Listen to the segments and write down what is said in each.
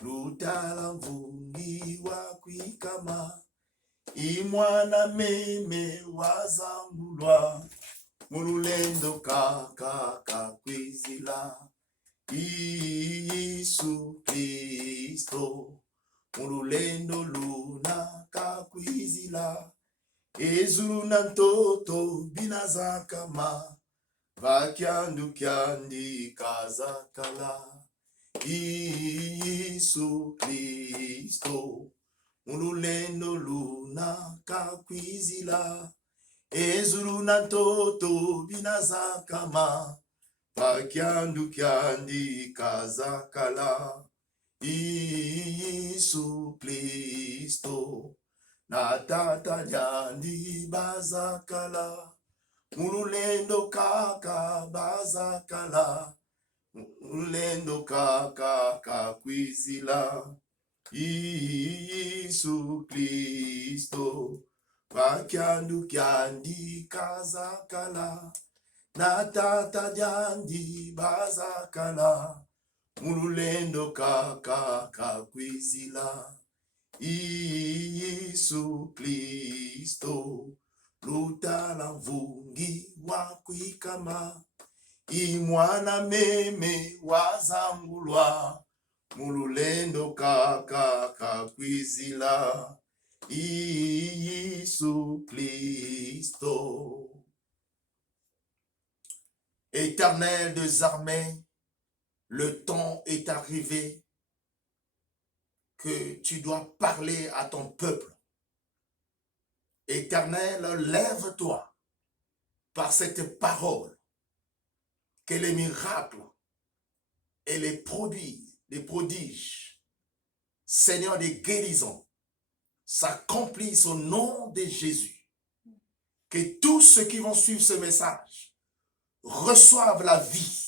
lutala mvungi wa kwikama, imwana meme wazangulwa, mululendo kakwizila, Yesu Kristo, mululendo luna kakwizila, ezulu na ntoto binazakama, vakyandu kyandi kazakala, Yesu Kristo, mululendo luna kakwizila, ezulu na ntoto binazakama, vakyandu kyandi kazakala, Yesu Kristo, na tata dyandi bazakala, mululendo kaka bazakala, mululendo kaka kakwizila, Yesu Kristo, vakyandu kyandi kazakala, na tata dyandi bazakala, mululendo kaka kakwizila, Yesu Kristo, lutala mvungi wa kwikama, imwana meme wazangulwa, mululendo kaka kakwizila, Yesu Kristo. Éternel des armées, le temps est arrivé que tu dois parler à ton peuple. Éternel, lève-toi par cette parole, que les miracles et les prodiges, Seigneur, des guérisons, s'accomplissent au nom de Jésus. Que tous ceux qui vont suivre ce message reçoivent la vie,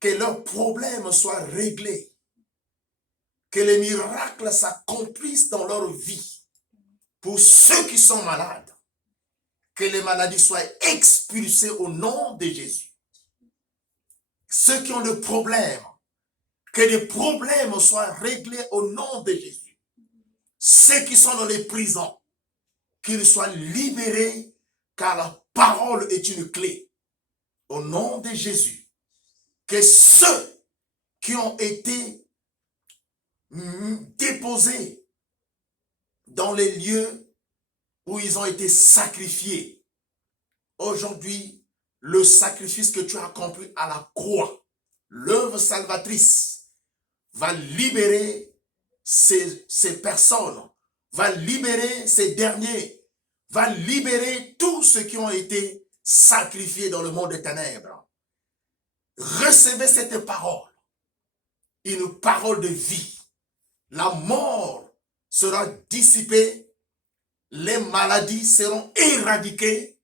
que leurs problèmes soient réglés, que les miracles s'accomplissent dans leur vie. Pour ceux qui sont malades, que les maladies soient expulsées au nom de Jésus. Ceux qui ont des problèmes, que les problèmes soient réglés au nom de Jésus. Ceux qui sont dans les prisons, qu'ils soient libérés, car la parole est une clé. Au nom de Jésus, que ceux qui ont été déposés dans les lieux où ils ont été sacrifiés, aujourd'hui, le sacrifice que tu as accompli à la croix, l'œuvre salvatrice, va libérer ces personnes, va libérer ces derniers, va libérer tous ceux qui ont été sacrifiés dans le monde des ténèbres. Recevez cette parole, une parole de vie. La mort sera dissipée, les maladies seront éradiquées,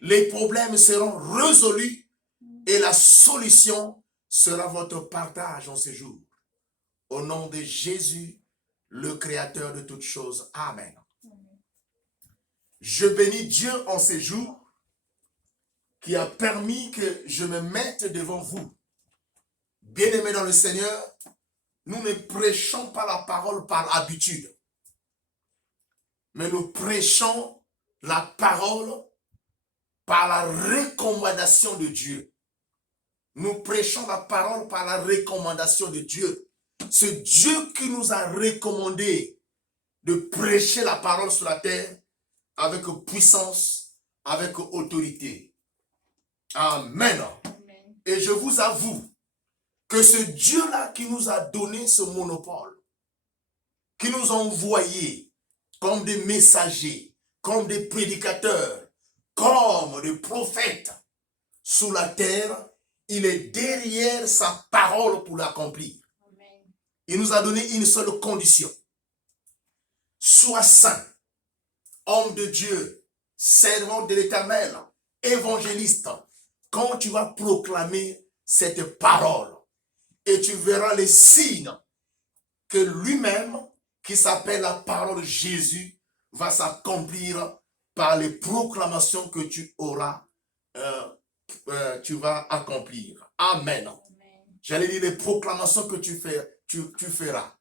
les problèmes seront résolus et la solution sera votre partage en ce jour. Au nom de Jésus, le Créateur de toutes choses. Amen. Je bénis Dieu en ce jour qui a permis que je me mette devant vous. Bien-aimés dans le Seigneur, nous ne prêchons pas la parole par habitude, mais nous prêchons la parole par la recommandation de Dieu. Nous prêchons la parole par la recommandation de Dieu. C'est Dieu qui nous a recommandé de prêcher la parole sur la terre avec puissance, avec autorité. Amen. Amen. Et je vous avoue que ce Dieu-là qui nous a donné ce monopole, qui nous a envoyés comme des messagers, comme des prédicateurs, comme des prophètes sur la terre, il est derrière sa parole pour l'accomplir. Il nous a donné une seule condition. Sois saint, homme de Dieu, servant de l'Éternel, évangéliste, quand tu vas proclamer cette parole. Et tu verras les signes que lui-même, qui s'appelle la parole de Jésus, va s'accomplir par les proclamations que tu auras, tu vas accomplir. Amen. J'allais dire les proclamations que tu fais, tu feras.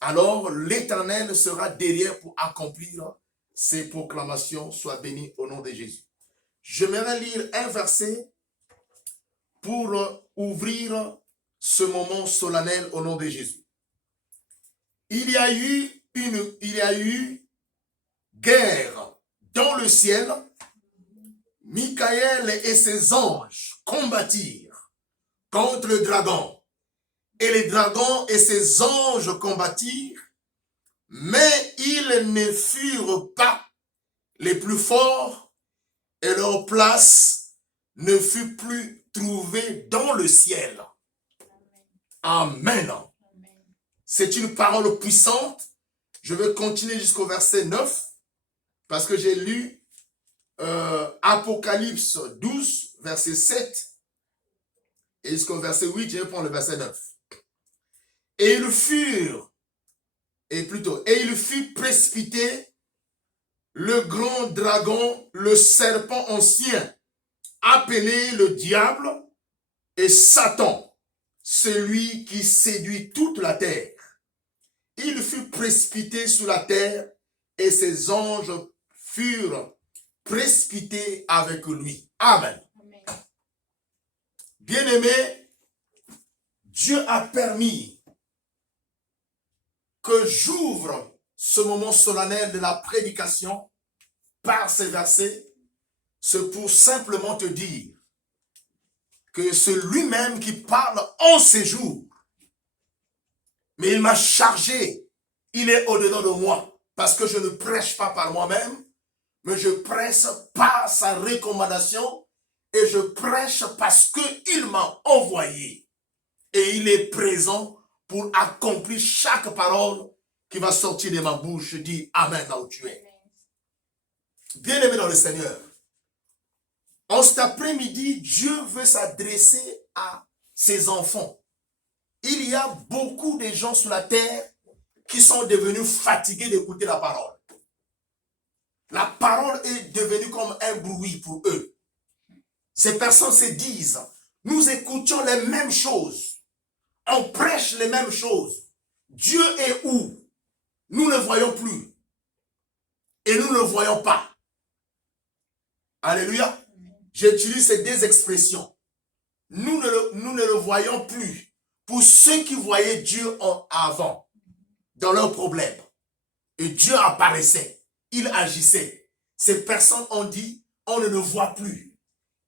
Alors l'Éternel sera derrière pour accomplir ces proclamations. Sois béni au nom de Jésus. J'aimerais lire un verset pour ouvrir ce moment solennel au nom de Jésus. Il y a eu guerre dans le ciel. Michael et ses anges combattirent contre le dragon. Et les dragons et ses anges combattirent, mais ils ne furent pas les plus forts et leur place ne fut plus trouvée dans le ciel. Amen. C'est une parole puissante. Je vais continuer jusqu'au verset 9 parce que j'ai lu Apocalypse 12, verset 7 et jusqu'au verset 8, je vais prendre le verset 9. Et il fut précipité le grand dragon, le serpent ancien, appelé le diable et Satan, celui qui séduit toute la terre. Il fut précipité sous la terre et ses anges furent précipités avec lui. Amen. Bien-aimés, Dieu a permis que j'ouvre ce moment solennel de la prédication par ces versets, c'est pour simplement te dire que c'est lui-même qui parle en ces jours. Mais il m'a chargé, il est au-dedans de moi, parce que je ne prêche pas par moi-même, mais je prêche par sa recommandation et je prêche parce qu'il m'a envoyé. Et il est présent pour accomplir chaque parole qui va sortir de ma bouche. Je dis Amen là où tu es. Bien-aimé dans le Seigneur, en cet après-midi, Dieu veut s'adresser à ses enfants. Il y a beaucoup de gens sur la terre qui sont devenus fatigués d'écouter la parole. La parole est devenue comme un bruit pour eux. Ces personnes se disent, nous écoutions les mêmes choses. On prêche les mêmes choses. Dieu est où? Nous ne le voyons plus. Et nous ne le voyons pas. Alléluia. J'utilise ces deux expressions. Nous ne le voyons plus. Pour ceux qui voyaient Dieu avant, dans leurs problèmes. Et Dieu apparaissait. Il agissait. Ces personnes ont dit, on ne le voit plus.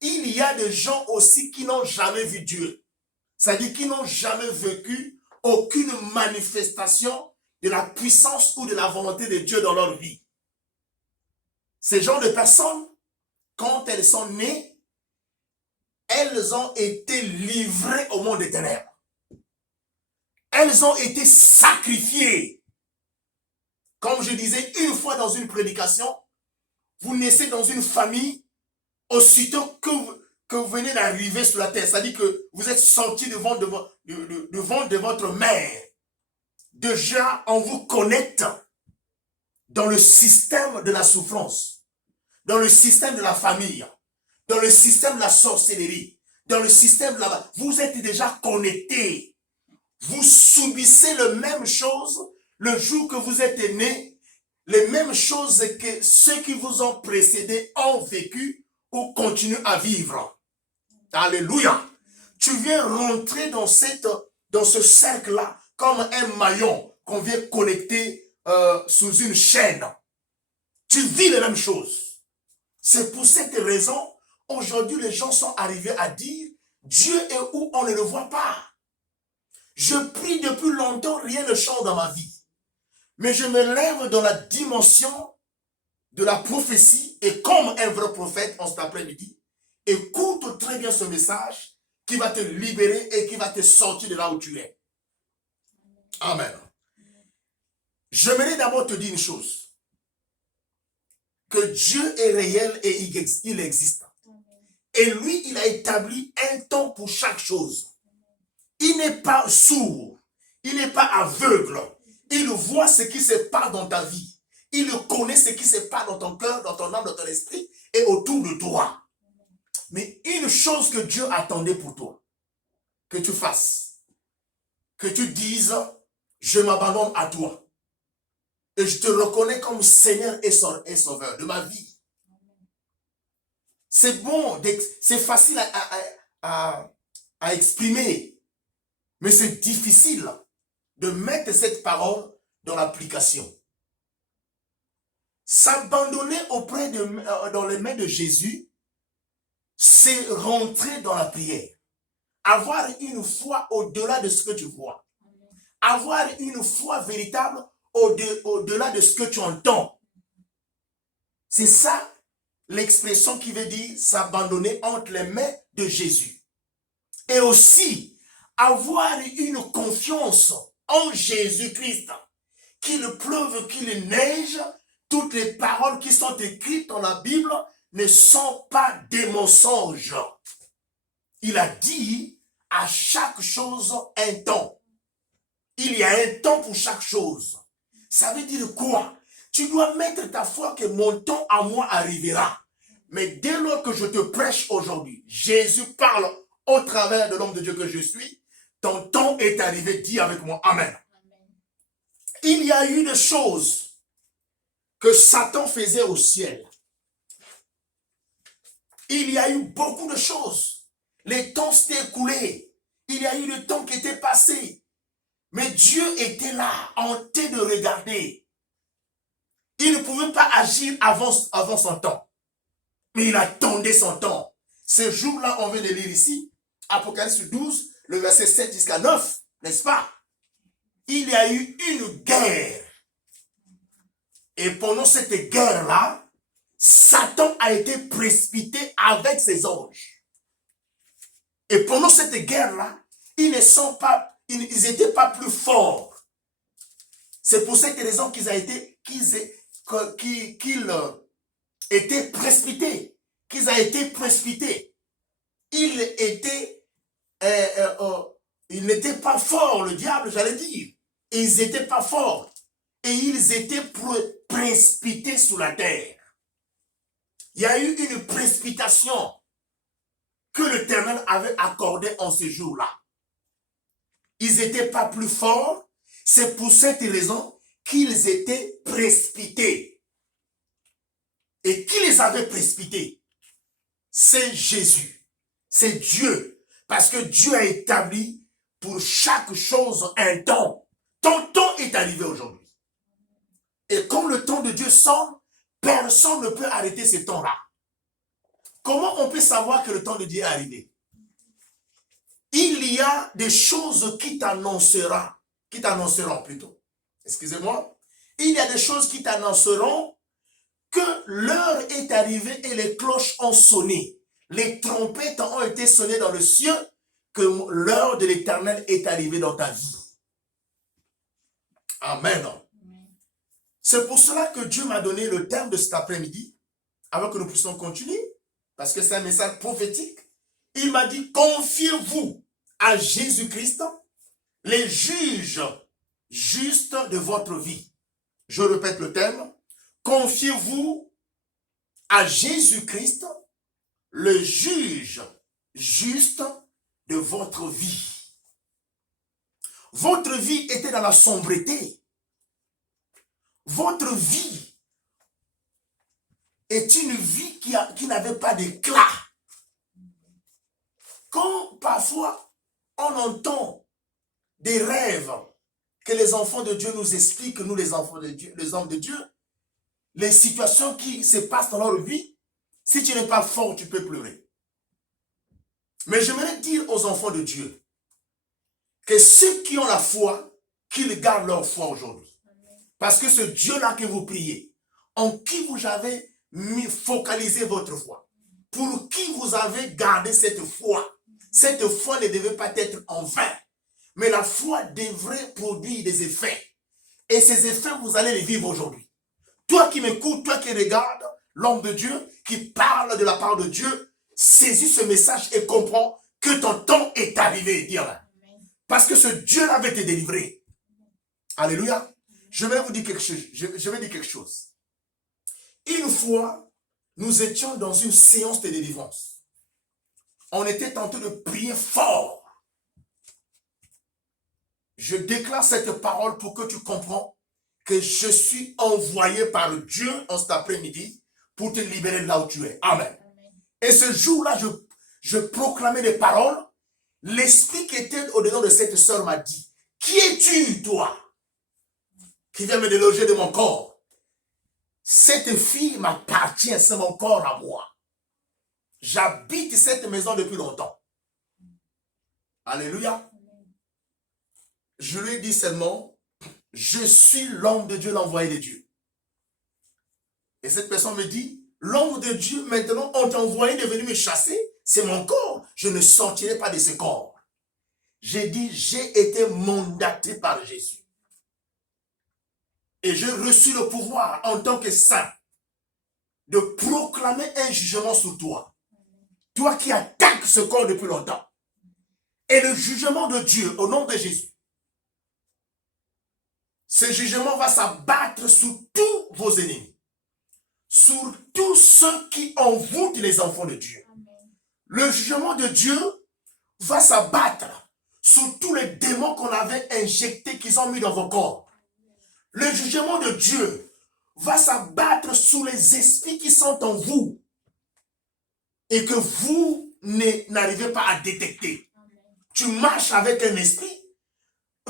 Il y a des gens aussi qui n'ont jamais vu Dieu. C'est-à-dire qu'ils n'ont jamais vécu aucune manifestation de la puissance ou de la volonté de Dieu dans leur vie. Ces genres de personnes, quand elles sont nées, elles ont été livrées au monde des ténèbres. Elles ont été sacrifiées. Comme je disais une fois dans une prédication, vous naissez dans une famille, aussitôt que vous venez d'arriver sur la terre, c'est-à-dire que vous êtes sorti devant de votre mère. Déjà, on vous connecte dans le système de la souffrance, dans le système de la famille, dans le système de la sorcellerie, dans le système de la... Vous êtes déjà connecté. Vous subissez les mêmes choses le jour que vous êtes né, les mêmes choses que ceux qui vous ont précédés ont vécu ou continuent à vivre. Alléluia. Tu viens rentrer dans ce cercle-là comme un maillon qu'on vient connecter sous une chaîne. Tu vis les mêmes choses. C'est pour cette raison, aujourd'hui, les gens sont arrivés à dire, Dieu est où on ne le voit pas. Je prie depuis longtemps, rien ne change dans ma vie. Mais je me lève dans la dimension de la prophétie et comme un vrai prophète en cet après-midi, écoute très bien ce message qui va te libérer et qui va te sortir de là où tu es. Amen. J'aimerais d'abord te dire une chose. Que Dieu est réel et il existe. Et lui, il a établi un temps pour chaque chose. Il n'est pas sourd. Il n'est pas aveugle. Il voit ce qui se passe dans ta vie. Il connaît ce qui se passe dans ton cœur, dans ton âme, dans ton esprit et autour de toi. Mais une chose que Dieu attendait pour toi, que tu fasses, que tu dises, je m'abandonne à toi. Et je te reconnais comme Seigneur et Sauveur de ma vie. C'est bon, c'est facile à exprimer, mais c'est difficile de mettre cette parole dans l'application. S'abandonner dans les mains de Jésus, c'est rentrer dans la prière. Avoir une foi au-delà de ce que tu vois. Avoir une foi véritable au-delà de ce que tu entends. C'est ça l'expression qui veut dire s'abandonner entre les mains de Jésus. Et aussi, avoir une confiance en Jésus-Christ. Qu'il pleuve, qu'il neige, toutes les paroles qui sont écrites dans la Bible ne sont pas des mensonges. Il a dit à chaque chose un temps. Il y a un temps pour chaque chose. Ça veut dire quoi? Tu dois mettre ta foi que mon temps à moi arrivera. Mais dès lors que je te prêche aujourd'hui, Jésus parle au travers de l'homme de Dieu que je suis, ton temps est arrivé, dis avec moi, Amen. Il y a eu des choses que Satan faisait au ciel. Il y a eu beaucoup de choses. Les temps s'étaient écoulés. Il y a eu le temps qui était passé. Mais Dieu était là, en train de regarder. Il ne pouvait pas agir avant son temps. Mais il attendait son temps. Ce jour-là, on vient de lire ici, Apocalypse 12, le verset 7 jusqu'à 9, n'est-ce pas? Il y a eu une guerre. Et pendant cette guerre-là, Satan a été précipité avec ses anges. Et pendant cette guerre-là, ils n'étaient pas plus forts. C'est pour cette raison qu'ils étaient précipités. Qu'ils ont été précipités. Ils n'étaient pas forts, le diable, j'allais dire. Ils n'étaient pas forts. Et ils étaient précipités sur la terre. Il y a eu une précipitation que l'Éternel avait accordée en ce jour-là. Ils n'étaient pas plus forts. C'est pour cette raison qu'ils étaient précipités. Et qui les avait précipités? C'est Jésus. C'est Dieu. Parce que Dieu a établi pour chaque chose un temps. Ton temps est arrivé aujourd'hui. Et comme le temps de Dieu sonne, personne ne peut arrêter ce temps-là. Comment on peut savoir que le temps de Dieu est arrivé? Il y a des choses qui t'annonceront plutôt. Excusez-moi. Il y a des choses qui t'annonceront que l'heure est arrivée et les cloches ont sonné. Les trompettes ont été sonnées dans le ciel, que l'heure de l'Éternel est arrivée dans ta vie. Amen. C'est pour cela que Dieu m'a donné le thème de cet après-midi, avant que nous puissions continuer, parce que c'est un message prophétique. Il m'a dit, confiez-vous à Jésus-Christ, les juges justes de votre vie. Je répète le thème, confiez-vous à Jésus-Christ, le juge juste de votre vie. Votre vie était dans la sombreté. Votre vie est une vie qui n'avait pas d'éclat. Quand parfois on entend des rêves que les enfants de Dieu nous expliquent, nous les enfants de Dieu, les hommes de Dieu, les situations qui se passent dans leur vie, si tu n'es pas fort, tu peux pleurer. Mais j'aimerais dire aux enfants de Dieu que ceux qui ont la foi, qu'ils gardent leur foi aujourd'hui. Parce que ce Dieu-là que vous priez, en qui vous avez focalisé votre foi, pour qui vous avez gardé cette foi ne devait pas être en vain. Mais la foi devrait produire des effets. Et ces effets, vous allez les vivre aujourd'hui. Toi qui m'écoutes, toi qui regardes, l'homme de Dieu, qui parle de la part de Dieu, saisis ce message et comprends que ton temps est arrivé. Dire. Parce que ce Dieu-là va te délivrer. Alléluia. Je vais vous dire quelque chose. Je vais dire quelque chose. Une fois, nous étions dans une séance de délivrance. On était tenté de prier fort. Je déclare cette parole pour que tu comprends que je suis envoyé par Dieu en cet après-midi pour te libérer de là où tu es. Amen. Et ce jour-là, je proclamais des paroles. L'esprit qui était au-dedans de cette sœur m'a dit, qui es-tu, toi, qui vient me déloger de mon corps? Cette fille m'appartient, c'est mon corps à moi. J'habite cette maison depuis longtemps. Alléluia. Je lui ai dit seulement, je suis l'homme de Dieu, l'envoyé de Dieu. Et cette personne me dit, l'homme de Dieu, maintenant, on t'a envoyé de venir me chasser, c'est mon corps. Je ne sortirai pas de ce corps. J'ai dit, j'ai été mandaté par Jésus. Et j'ai reçu le pouvoir en tant que saint de proclamer un jugement sur toi. Toi qui attaques ce corps depuis longtemps. Et le jugement de Dieu au nom de Jésus. Ce jugement va s'abattre sur tous vos ennemis. Sur tous ceux qui envoûtent les enfants de Dieu. Le jugement de Dieu va s'abattre sur tous les démons qu'on avait injectés, qu'ils ont mis dans vos corps. Le jugement de Dieu va s'abattre sur les esprits qui sont en vous et que vous n'arrivez pas à détecter. Tu marches avec un esprit,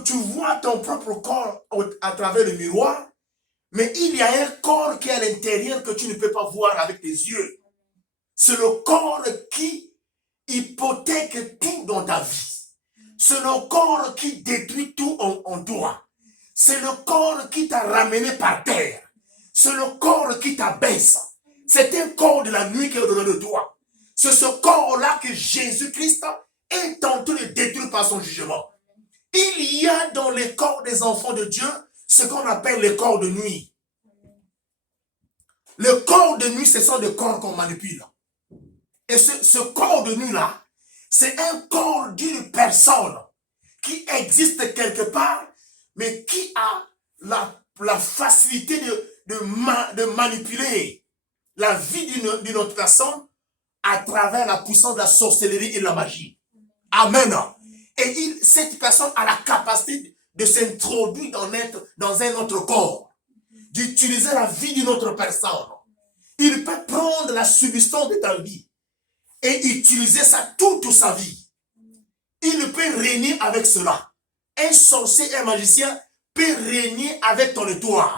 tu vois ton propre corps à travers le miroir, mais il y a un corps qui est à l'intérieur que tu ne peux pas voir avec tes yeux. C'est le corps qui hypothèque tout dans ta vie. C'est le corps qui détruit tout en toi. C'est le corps qui t'a ramené par terre. C'est le corps qui t'abaisse. C'est un corps de la nuit qui est au-dedans de toi. C'est ce corps-là que Jésus-Christ est en train de détruire par son jugement. Il y a dans les corps des enfants de Dieu ce qu'on appelle les corps de nuit. Le corps de nuit, ce sont des corps qu'on manipule. Et ce corps de nuit-là, c'est un corps d'une personne qui existe quelque part, mais qui a la facilité de manipuler la vie d'une autre personne à travers la puissance de la sorcellerie et de la magie. Amen. Et cette personne a la capacité de s'introduire dans un autre corps, d'utiliser la vie d'une autre personne. Il peut prendre la substance de ta vie et utiliser ça toute sa vie. Il peut régner avec cela. Un sorcier, un magicien peut régner avec ton étoile.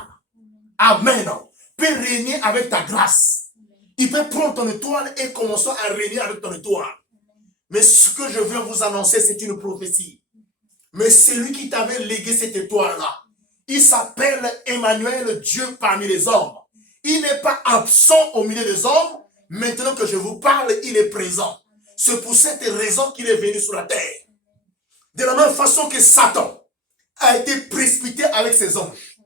Amen. Peut régner avec ta grâce. Il peut prendre ton étoile et commencer à régner avec ton étoile. Mais ce que je veux vous annoncer, c'est une prophétie. Mais celui qui t'avait légué cette étoile-là, il s'appelle Emmanuel, Dieu parmi les hommes. Il n'est pas absent au milieu des hommes. Maintenant que je vous parle, il est présent. C'est pour cette raison qu'il est venu sur la terre. De la même façon que Satan a été précipité avec ses anges.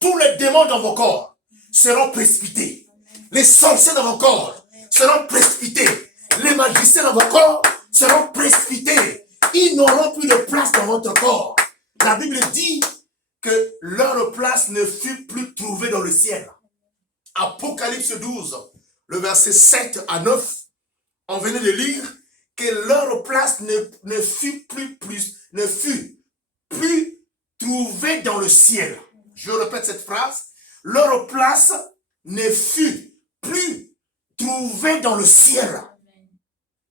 Tous les démons dans vos corps seront précipités. Les sorciers dans vos corps seront précipités. Les magiciens dans vos corps seront précipités. Ils n'auront plus de place dans votre corps. La Bible dit que leur place ne fut plus trouvée dans le ciel. Apocalypse 12, le verset 7 à 9, on venait de lire que leur place ne fut plus trouvée dans le ciel. Je répète cette phrase. Leur place ne fut plus trouvée dans le ciel.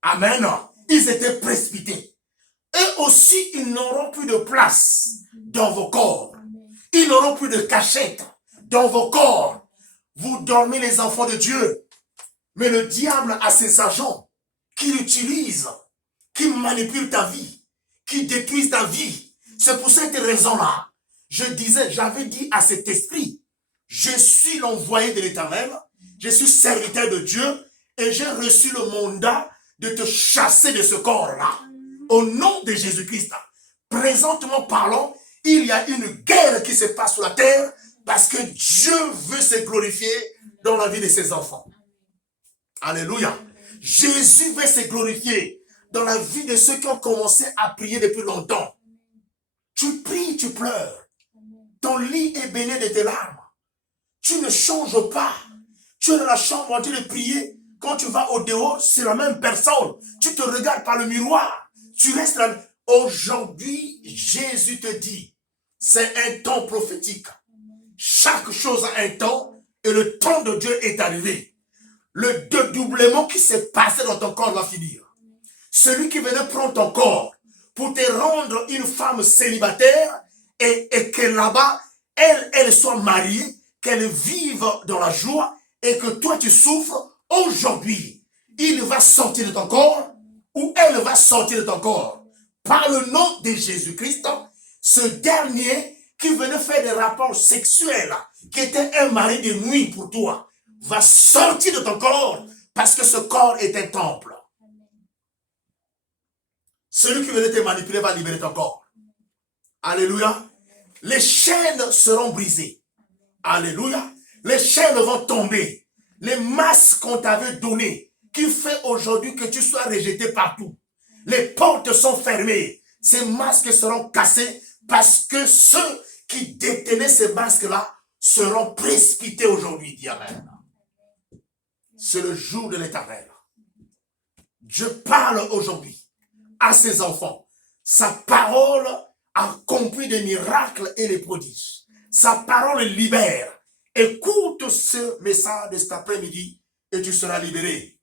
Amen. Ils étaient précipités. Et aussi, ils n'auront plus de place dans vos corps. Ils n'auront plus de cachette dans vos corps. Vous dormez les enfants de Dieu. Mais le diable a ses agents qui l'utilisent, qui manipulent ta vie, qui détruisent ta vie. C'est pour cette raison-là, j'avais dit à cet esprit, je suis l'envoyé de l'Éternel, je suis serviteur de Dieu et j'ai reçu le mandat de te chasser de ce corps-là. Au nom de Jésus-Christ. Présentement parlons, il y a une guerre qui se passe sur la terre parce que Dieu veut se glorifier dans la vie de ses enfants. Alléluia. Jésus veut se glorifier dans la vie de ceux qui ont commencé à prier depuis longtemps. Tu pries, tu pleures. Ton lit est baigné de tes larmes. Tu ne changes pas. Tu es dans la chambre en train de prier. Quand tu vas au dehors, c'est la même personne. Tu te regardes par le miroir. Tu restes là. Aujourd'hui, Jésus te dit, c'est un temps prophétique. Chaque chose a un temps et le temps de Dieu est arrivé. Le dédoublement qui s'est passé dans ton corps va finir. Celui qui venait prendre ton corps pour te rendre une femme célibataire et que là-bas, elle soit mariée, qu'elle vive dans la joie et que toi tu souffres, aujourd'hui, il va sortir de ton corps ou elle va sortir de ton corps. Par le nom de Jésus-Christ, ce dernier qui venait faire des rapports sexuels, qui était un mari de nuit pour toi, va sortir de ton corps parce que ce corps est un temple. Celui qui venait te manipuler va libérer ton corps. Alléluia. Les chaînes seront brisées. Alléluia. Les chaînes vont tomber. Les masques qu'on t'avait donnés, qui fait aujourd'hui que tu sois rejeté partout. Les portes sont fermées. Ces masques seront cassés parce que ceux qui détenaient ces masques-là seront précipités aujourd'hui, dit Amen. C'est le jour de l'Éternel. Je parle aujourd'hui à ses enfants. Sa parole accomplit des miracles et des prodiges. Sa parole libère. Écoute ce message de cet après-midi et tu seras libéré.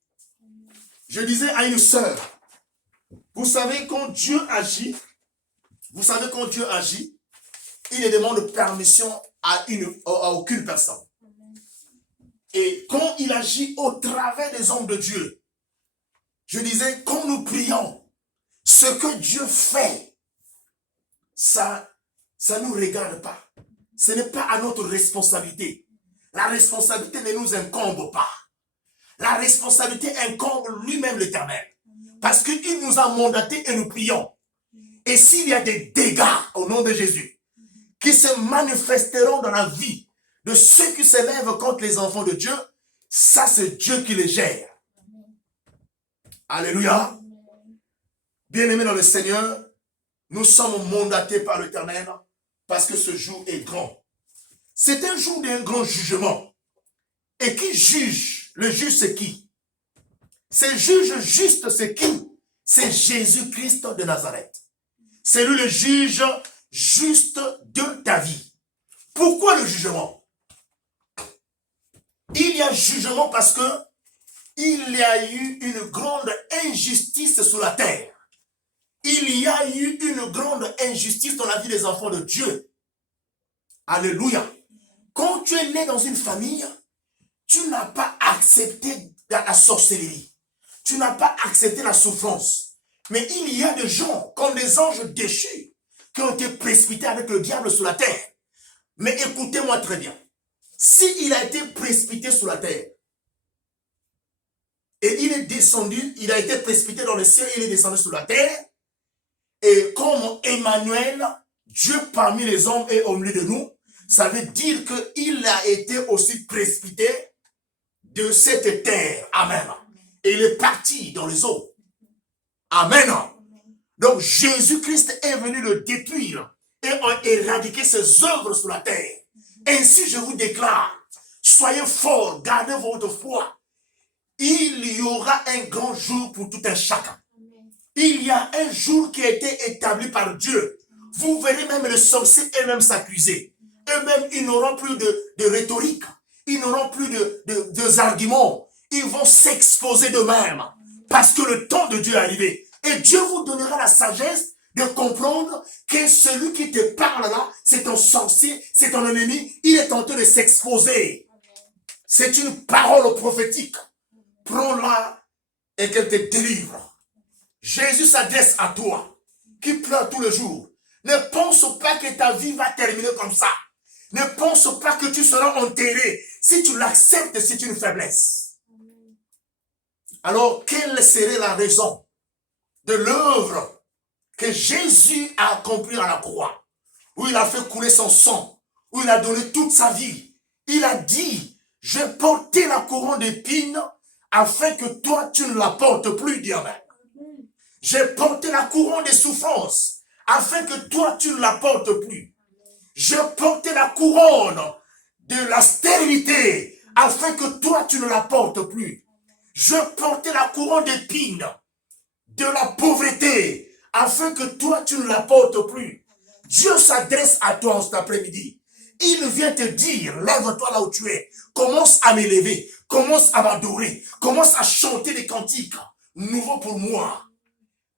Je disais à une sœur, vous savez quand Dieu agit, il ne demande permission à aucune personne. Et quand il agit au travers des hommes de Dieu, je disais, quand nous prions, ce que Dieu fait, ça ne nous regarde pas. Ce n'est pas à notre responsabilité. La responsabilité ne nous incombe pas. La responsabilité incombe lui-même l'Éternel. Parce qu'il nous a mandaté et nous prions. Et s'il y a des dégâts au nom de Jésus qui se manifesteront dans la vie de ceux qui s'élèvent contre les enfants de Dieu, ça c'est Dieu qui les gère. Alléluia. Bien-aimés dans le Seigneur, nous sommes mandatés par l'Éternel parce que ce jour est grand. C'est un jour d'un grand jugement. Et qui juge? Le juge c'est qui? Ce juge juste c'est qui? C'est Jésus-Christ de Nazareth. C'est lui le juge juste de ta vie. Pourquoi le jugement? Il y a jugement parce que il y a eu une grande injustice sur la terre. Il y a eu une grande injustice dans la vie des enfants de Dieu. Alléluia. Quand tu es né dans une famille, tu n'as pas accepté la sorcellerie. Tu n'as pas accepté la souffrance. Mais il y a des gens, comme des anges déchus, qui ont été précipités avec le diable sur la terre. Mais écoutez-moi très bien. S'il a été précipité sur la terre, et il est descendu, il a été précipité dans le ciel, il est descendu sur la terre, et comme Emmanuel, Dieu parmi les hommes et au milieu de nous, ça veut dire qu'il a été aussi précipité de cette terre. Amen. Et il est parti dans les eaux. Amen. Donc Jésus-Christ est venu le détruire et éradiquer ses œuvres sur la terre. Ainsi je vous déclare, soyez forts, gardez votre foi. Il y aura un grand jour pour tout un chacun. Il y a un jour qui a été établi par Dieu. Vous verrez même les sorciers eux-mêmes s'accuser. Eux-mêmes, ils n'auront plus de rhétorique. Ils n'auront plus de arguments. Ils vont s'exposer d'eux-mêmes. Parce que le temps de Dieu est arrivé. Et Dieu vous donnera la sagesse de comprendre que celui qui te parle là, c'est ton sorcier, c'est ton ennemi. Il est en train de s'exposer. C'est une parole prophétique. Prends-la et qu'elle te délivre. Jésus s'adresse à toi, qui pleure tous les jours. Ne pense pas que ta vie va terminer comme ça. Ne pense pas que tu seras enterré. Si tu l'acceptes, c'est une faiblesse. Alors, quelle serait la raison de l'œuvre que Jésus a accomplie à la croix, où il a fait couler son sang, où il a donné toute sa vie? Il a dit, je portais la couronne d'épines afin que toi, tu ne la portes plus, dit Amen. J'ai porté la couronne des souffrances, afin que toi, tu ne la portes plus. Je portais la couronne de la stérilité, afin que toi, tu ne la portes plus. Je portais la couronne d'épines de la pauvreté, afin que toi, tu ne la portes plus. Dieu s'adresse à toi en cet après-midi. Il vient te dire, lève-toi là où tu es. Commence à m'élever. Commence à m'adorer. Commence à chanter des cantiques nouveaux pour moi.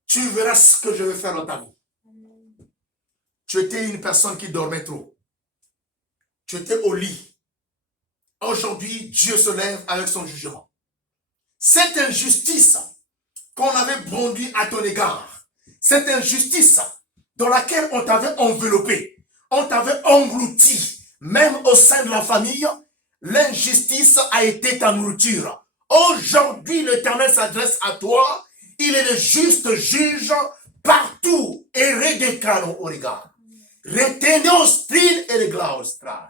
Tu verras ce que je vais faire dans ta vie. Tu étais une personne qui dormait trop. Tu étais au lit. Aujourd'hui, Dieu se lève avec son jugement. Cette injustice qu'on avait brandie à ton égard, cette injustice dans laquelle on t'avait enveloppé, on t'avait englouti, même au sein de la famille, l'injustice a été ta nourriture. Aujourd'hui, l'Éternel s'adresse à toi. Il est le juste juge partout et redécano au regard. Retenons strin et le glaustran.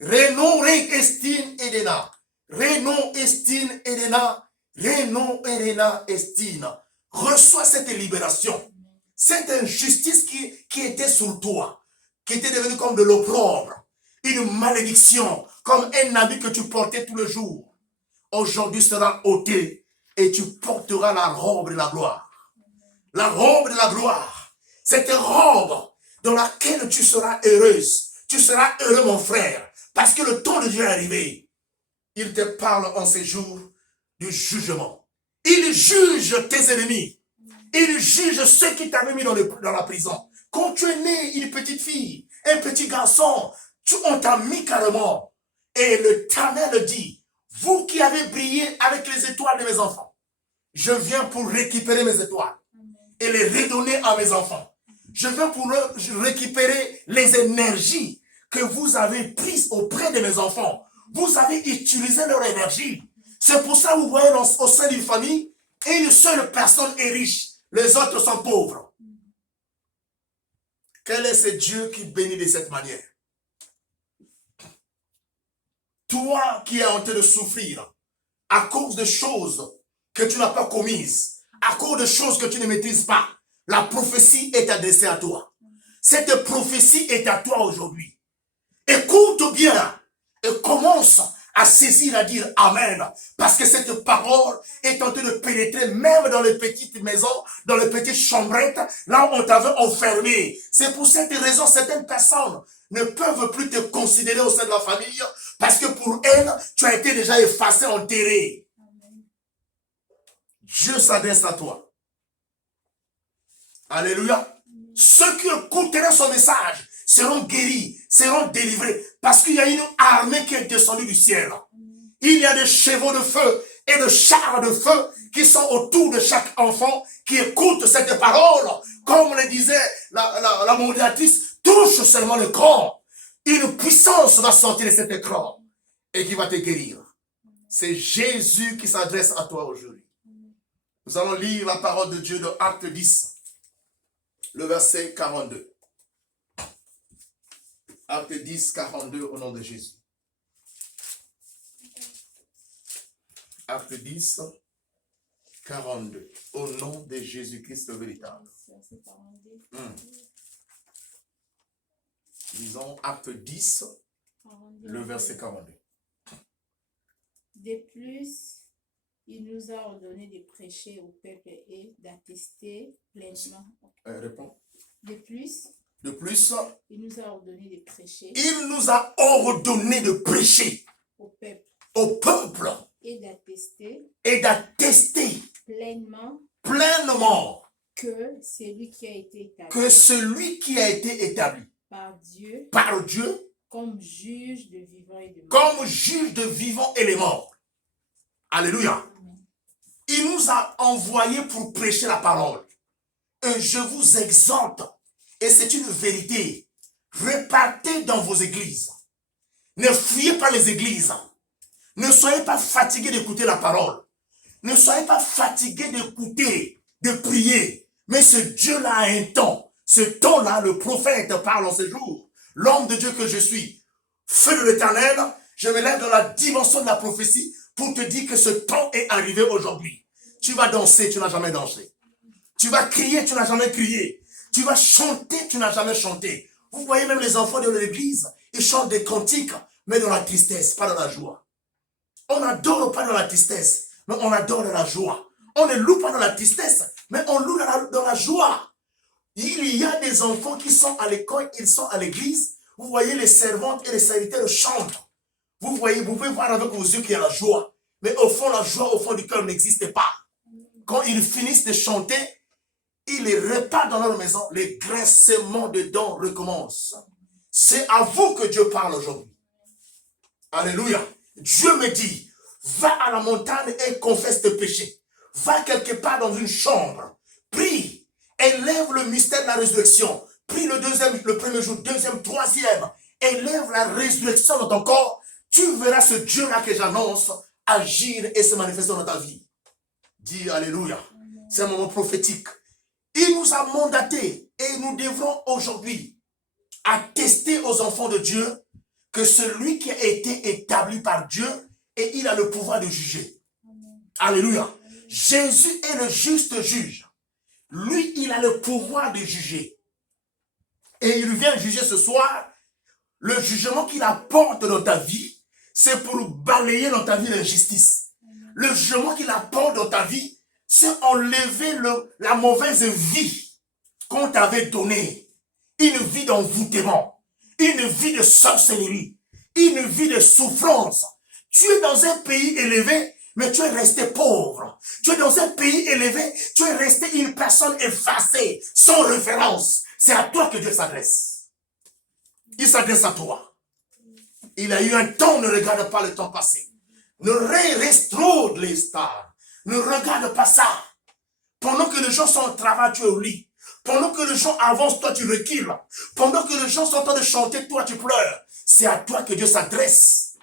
Renon reg estin edena. Renon estin edena. Renon edena estina. Reçois cette libération. Cette injustice qui était sur toi, qui était devenue comme de l'opprobre, une malédiction, comme un habit que tu portais tous les jours, aujourd'hui sera ôté et tu porteras la robe de la gloire. La robe de la gloire. Cette robe dans laquelle tu seras heureuse. Tu seras heureux, mon frère, parce que le temps de Dieu est arrivé. Il te parle en ces jours du jugement. Il juge tes ennemis. Il juge ceux qui t'avaient mis dans la prison. Quand tu es né, une petite fille, un petit garçon, on t'a mis carrément. Et l'Éternel dit, vous qui avez brillé avec les étoiles de mes enfants, je viens pour récupérer mes étoiles et les redonner à mes enfants. Je viens pour récupérer les énergies que vous avez prises auprès de mes enfants. Vous avez utilisé leur énergie. C'est pour ça que vous voyez au sein d'une famille, une seule personne est riche. Les autres sont pauvres. Quel est ce Dieu qui bénit de cette manière? Toi qui es en train de souffrir à cause de choses que tu n'as pas commises, à cause de choses que tu ne maîtrises pas, la prophétie est adressée à toi. Cette prophétie est à toi aujourd'hui. Écoute bien et commence à saisir, à dire Amen. Parce que cette parole est en train de pénétrer même dans les petites maisons, dans les petites chambrettes, là où on t'avait enfermé. C'est pour cette raison, certaines personnes ne peuvent plus te considérer au sein de la famille, parce que pour elles, tu as été déjà effacé, enterré. Dieu s'adresse à toi. Alléluia. Ceux qui écouteront son message seront guéris, seront délivrés, parce qu'il y a une armée qui est descendue du ciel. Il y a des chevaux de feu et de chars de feu qui sont autour de chaque enfant qui écoute cette parole. Comme le disait la modératrice, touche seulement le corps. Une puissance va sortir de cet écran et qui va te guérir. C'est Jésus qui s'adresse à toi aujourd'hui. Nous allons lire la parole de Dieu dans Acte 10, le verset 42. Acte 10, 42 au nom de Jésus. Acte 10, 42 au nom de Jésus-Christ le véritable. Lisons Acte 10, le verset 42. De plus, il nous a ordonné de prêcher au peuple et d'attester pleinement. Réponds. De plus, il nous a ordonné de prêcher. Il nous a ordonné de prêcher au peuple et d'attester pleinement que celui qui a été établi par Dieu comme juge de vivants et de morts. Alléluia. Amen. Il nous a envoyés pour prêcher la parole. Et je vous exhorte, et c'est une vérité, repartez dans vos églises. Ne fuyez pas les églises. Ne soyez pas fatigués d'écouter la parole. Ne soyez pas fatigués d'écouter, de prier. Mais ce Dieu-là a un temps. Ce temps-là, le prophète parle en ce jour. L'homme de Dieu que je suis, feu de l'Éternel, je me lève dans la dimension de la prophétie pour te dire que ce temps est arrivé aujourd'hui. Tu vas danser, tu n'as jamais dansé. Tu vas crier, tu n'as jamais crié. Tu vas chanter, tu n'as jamais chanté. Vous voyez même les enfants de l'église, ils chantent des cantiques, mais dans la tristesse, pas dans la joie. On n'adore pas dans la tristesse, mais on adore dans la joie. On ne loue pas dans la tristesse, mais on loue dans la joie. Il y a des enfants qui sont à l'école, ils sont à l'église. Vous voyez les servantes et les serviteurs chantent. Vous voyez, vous pouvez voir avec vos yeux qu'il y a la joie. Mais au fond, la joie au fond du cœur n'existe pas. Quand ils finissent de chanter, ils les repartent dans leur maison. Les grincements de dents recommencent. C'est à vous que Dieu parle aujourd'hui. Alléluia. Dieu me dit, va à la montagne et confesse tes péchés. Va quelque part dans une chambre. Prie. Élève le mystère de la résurrection. Prie le premier jour, deuxième, troisième. Élève la résurrection dans ton corps. Tu verras ce Dieu-là que j'annonce agir et se manifester dans ta vie. Dis Alléluia. C'est un moment prophétique. Il nous a mandatés et nous devrons aujourd'hui attester aux enfants de Dieu que celui qui a été établi par Dieu et il a le pouvoir de juger. Alléluia. Jésus est le juste juge. Lui, il a le pouvoir de juger. Et il vient juger ce soir. Le jugement qu'il apporte dans ta vie, c'est pour balayer dans ta vie l'injustice. Le jugement qu'il apporte dans ta vie, c'est enlever la mauvaise vie qu'on t'avait donnée. Une vie d'envoûtement, une vie de sorcellerie, une vie de souffrance. Tu es dans un pays élevé, mais tu es resté pauvre. Tu es dans un pays élevé, tu es resté une personne effacée, sans référence. C'est à toi que Dieu s'adresse. Il s'adresse à toi. Il a eu un temps, ne regarde pas le temps passé. Ne restaude les stars. Ne regarde pas ça. Pendant que les gens sont au travail, tu es au lit. Pendant que les gens avancent, toi tu recules. Pendant que les gens sont en train de chanter, toi tu pleures. C'est à toi que Dieu s'adresse.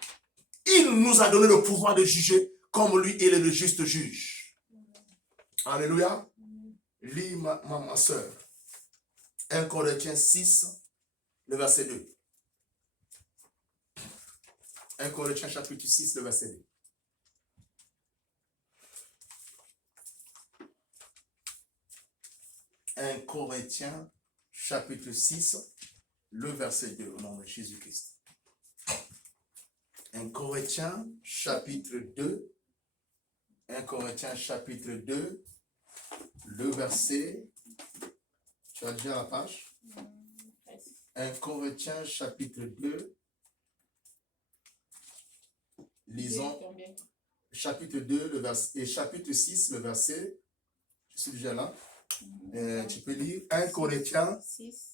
Il nous a donné le pouvoir de juger comme lui, il est le juste juge. Alléluia. Lis ma soeur. 1 Corinthiens 6, le verset 2. 1 Corinthiens chapitre 6, le verset 2. Un Corinthiens chapitre 6, le verset 2, au nom de Jésus-Christ. 1 Corinthiens chapitre 2, 1 Corinthiens chapitre 2, le verset, tu as déjà la page? 1 Corinthiens chapitre 2, lisons chapitre 2, le verset, et chapitre 6, le verset, je suis déjà là. Tu peux lire 1 Corinthiens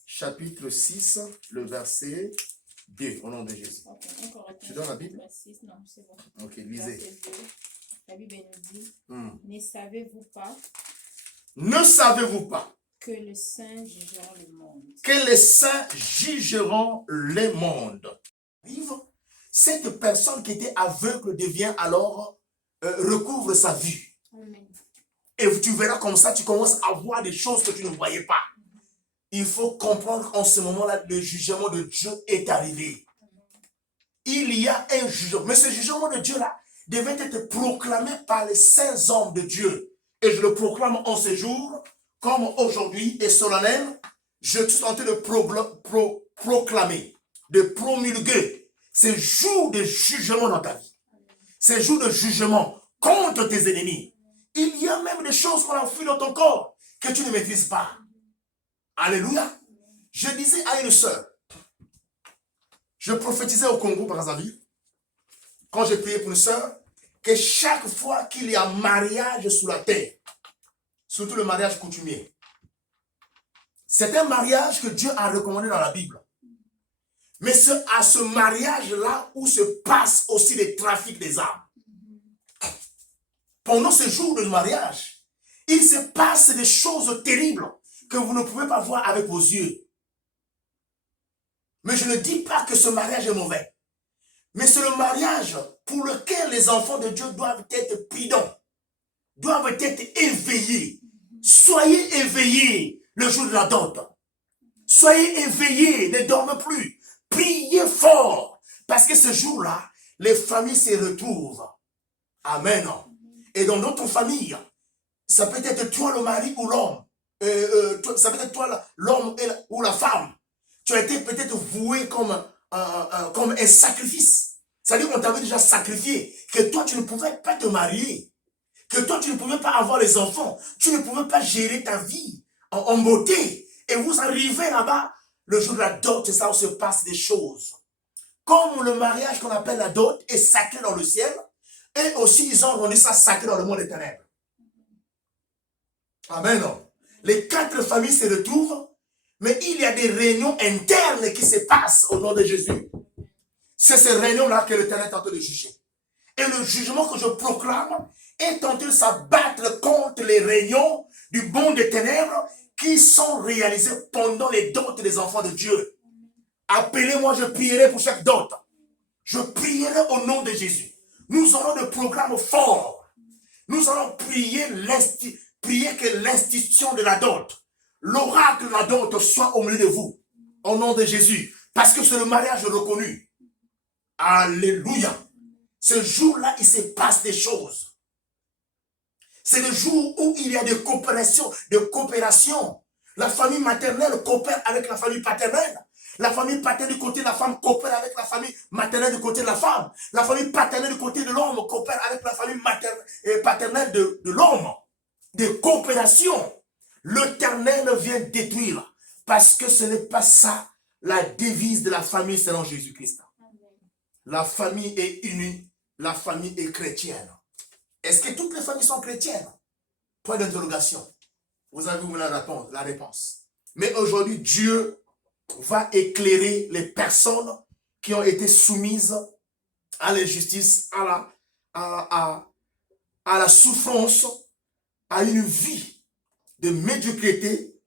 chapitre 6, le verset 2, au nom de Jésus. Tu donnes la Bible? 6, non, c'est bon. Ok, lisez. Verset 2, la Bible nous dit, ne savez-vous pas que les saints jugeront le monde? Que les saints jugeront le monde. Cette personne qui était aveugle devient alors, recouvre sa vue. Amen. Et tu verras comme ça, tu commences à voir des choses que tu ne voyais pas. Il faut comprendre qu'en ce moment-là, le jugement de Dieu est arrivé. Il y a un jugement. Mais ce jugement de Dieu-là devait être proclamé par les saints hommes de Dieu. Et je le proclame en ce jour, comme aujourd'hui est solennel. Je suis en train de proclamer, de promulguer ces jours de jugement dans ta vie. Ces jours de jugement contre tes ennemis. Il y a même des choses qu'on a fouillées dans ton corps que tu ne maîtrises pas. Alléluia. Je disais à une sœur, je prophétisais au Congo, Brazzaville, quand j'ai prié pour une sœur, que chaque fois qu'il y a mariage sur la terre, surtout le mariage coutumier, c'est un mariage que Dieu a recommandé dans la Bible. Mais c'est à ce mariage-là où se passe aussi le trafic des âmes. Pendant ce jour de mariage, il se passe des choses terribles que vous ne pouvez pas voir avec vos yeux. Mais je ne dis pas que ce mariage est mauvais. Mais c'est le mariage pour lequel les enfants de Dieu doivent être prudents, doivent être éveillés. Soyez éveillés le jour de la dot. Soyez éveillés, ne dormez plus. Priez fort. Parce que ce jour-là, les familles se retrouvent. Amen. Et dans notre famille, ça peut être toi le mari ou l'homme. Ça peut être toi l'homme ou la femme. Tu as été peut-être voué comme un sacrifice. C'est-à-dire qu'on t'avait déjà sacrifié. Que toi, tu ne pouvais pas te marier. Que toi, tu ne pouvais pas avoir les enfants. Tu ne pouvais pas gérer ta vie en beauté. Et vous arrivez là-bas, le jour de la dot, c'est ça où se passent des choses. Comme le mariage qu'on appelle la dot est sacré dans le ciel, et aussi ils ont rendu ça sacré dans le monde des ténèbres. Amen. Les 4 familles se retrouvent, mais il y a des réunions internes qui se passent au nom de Jésus. C'est ces réunions-là que l'Éternel est en train de juger. Et le jugement que je proclame est en train de s'abattre contre les réunions du monde des ténèbres qui sont réalisées pendant les dots des enfants de Dieu. Appelez-moi, je prierai pour chaque dot. Je prierai au nom de Jésus. Nous aurons des programmes forts. Nous allons prier que l'institution de la dot, l'oracle de la dot soit au milieu de vous. Au nom de Jésus. Parce que c'est le mariage reconnu. Alléluia. Ce jour-là, il se passe des choses. C'est le jour où il y a des coopérations, La famille maternelle coopère avec la famille paternelle. La famille paternelle du côté de la femme coopère avec la famille maternelle du côté de la femme. La famille paternelle du côté de l'homme coopère avec la famille paternelle de l'homme. Des coopérations. L'Éternel vient détruire. Parce que ce n'est pas ça la devise de la famille selon Jésus-Christ. La famille est unie. La famille est chrétienne. Est-ce que toutes les familles sont chrétiennes? Point d'interrogation. Vous avez vu la réponse. Mais aujourd'hui, Dieu va éclairer les personnes qui ont été soumises à l'injustice, à la souffrance, à une vie de médiocrité.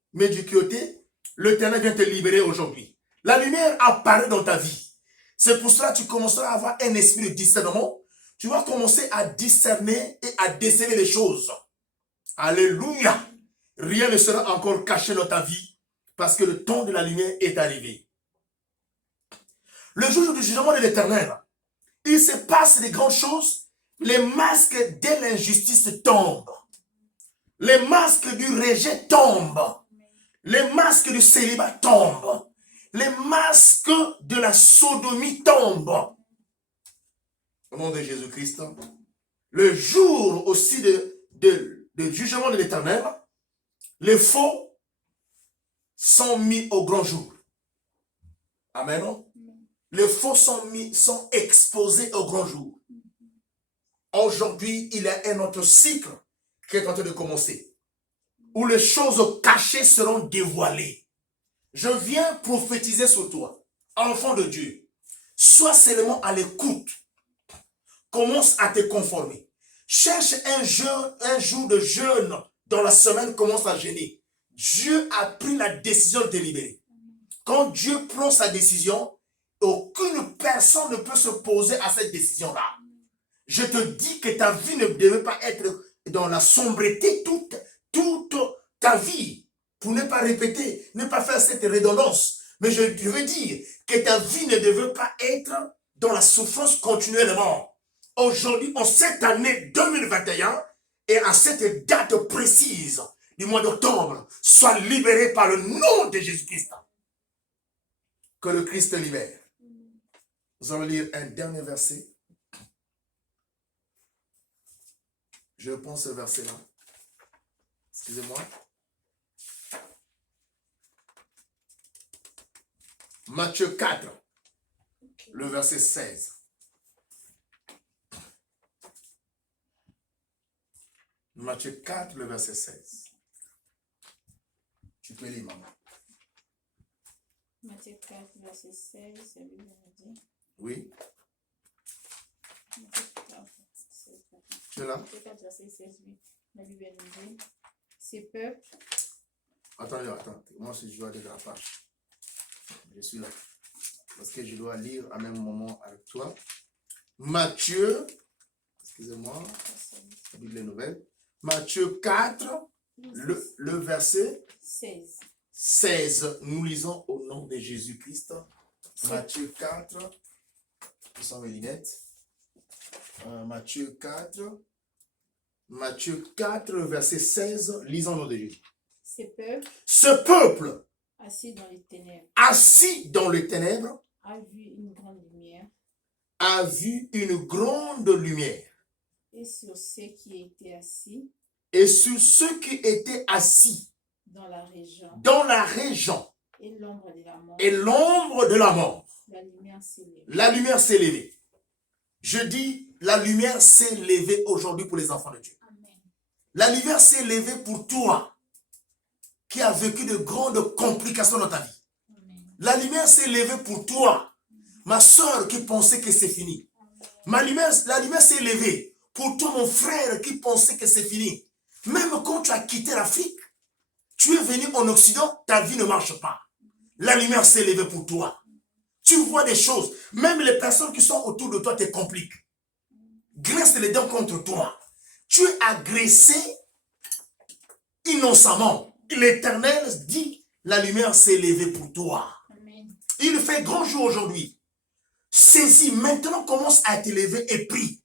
L'Éternel vient te libérer aujourd'hui. La lumière apparaît dans ta vie. C'est pour cela que tu commenceras à avoir un esprit de discernement. Tu vas commencer à discerner et à déceler les choses. Alléluia. Rien ne sera encore caché dans ta vie parce que le temps de la lumière est arrivé. Le jour du jugement de l'Éternel, il se passe des grandes choses. Les masques de l'injustice tombent. Les masques du rejet tombent. Les masques du célibat tombent. Les masques de la sodomie tombent. Au nom de Jésus-Christ, le jour aussi de jugement de l'Éternel, les faux sont mis au grand jour. Amen. Les faux sont exposés au grand jour. Aujourd'hui, il y a un autre cycle qui est en train de commencer, où les choses cachées seront dévoilées. Je viens prophétiser sur toi, enfant de Dieu. Sois seulement à l'écoute. Commence à te conformer. Cherche un jour de jeûne dans la semaine, commence à jeûner. Dieu a pris la décision de te libérer. Quand Dieu prend sa décision, aucune personne ne peut s'opposer à cette décision-là. Je te dis que ta vie ne devait pas être dans la sombreté toute ta vie. Pour ne pas répéter, ne pas faire cette redondance. Mais je veux dire que ta vie ne devait pas être dans la souffrance continuellement. Aujourd'hui, en cette année 2021, et à cette date précise du mois d'octobre, sois libéré par le nom de Jésus-Christ. Que le Christ te libère. Nous allons lire un dernier verset. Je reprends ce verset-là. Excusez-moi. Matthieu 4, le verset 16. Matthieu 4, le verset 16. Tu peux lire, maman. Matthieu 4, verset 16, la Bible nous dit. Oui. Matthieu 4, verset 16. Tu es là? Matthieu 4, verset 16, oui. La Bible nous dit. Ces peuples. Attendez. Moi, je dois lire la page. Je suis là. Parce que je dois lire à même moment avec toi. Matthieu. Excusez-moi. La Bible est nouvelle. Matthieu 4, le verset 16. Nous lisons au nom de Jésus-Christ. Matthieu 4. Ce sont mes lunettes. Matthieu 4, verset 16. Lisons au nom de Jésus. Ce peuple assis dans les ténèbres, a vu une grande lumière. Et sur ceux qui étaient assis, dans la région dans la région et l'ombre de la mort, et l'ombre de la mort, la lumière s'est levée. la lumière s'est levée. Je dis, la lumière s'est levée aujourd'hui pour les enfants de Dieu. Amen. La lumière s'est levée pour toi qui as vécu de grandes complications dans ta vie. Amen. La lumière s'est levée pour toi, ma soeur qui pensait que c'est fini. La lumière s'est levée pour toi, mon frère qui pensait que c'est fini. Même quand tu as quitté l'Afrique, tu es venu en Occident, ta vie ne marche pas. La lumière s'est levée pour toi. Tu vois des choses. Même les personnes qui sont autour de toi te compliquent. Graissent les dents contre toi. Tu es agressé innocemment. L'Éternel dit, la lumière s'est levée pour toi. Amen. Il fait grand jour aujourd'hui. Saisis, maintenant commence à te lever et prie.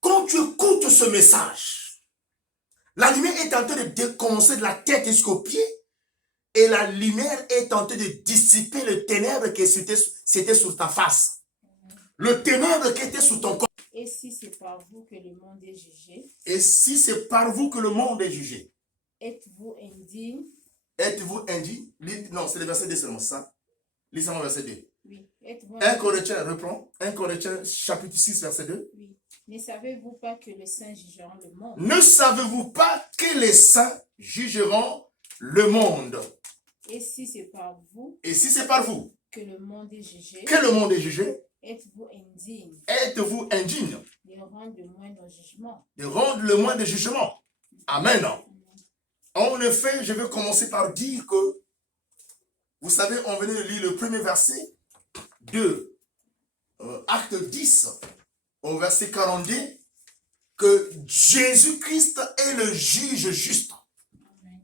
Quand tu écoutes ce message, la lumière est en train de commencer de la tête jusqu'aux pieds et la lumière est en train de dissiper le ténèbre qui c'était sur ta face. Le ténèbre qui était sur ton corps. Et si c'est par vous que le monde est jugé, Et si c'est par vous que le monde est jugé, êtes-vous indigne? êtes-vous indigne? Non, c'est le verset 2 seulement, ça. Lisez le verset 2. Oui. Êtes-vous 1 Corinthiens, reprends. 1 Corinthiens, chapitre 6, verset 2. Oui. Ne savez-vous pas que les saints jugeront le monde? Ne savez-vous pas que les saints jugeront le monde? Et si c'est par vous Et si c'est par vous que le monde est jugé, que le monde est jugé, êtes-vous indigne êtes-vous indigne de rendre le moindre jugement? de rendre le moins de jugement? Amen. En effet, je vais commencer par dire que, vous savez, on venait de lire le premier verset de Acte 10, au verset 42, que Jésus-Christ est le juge juste. Amen.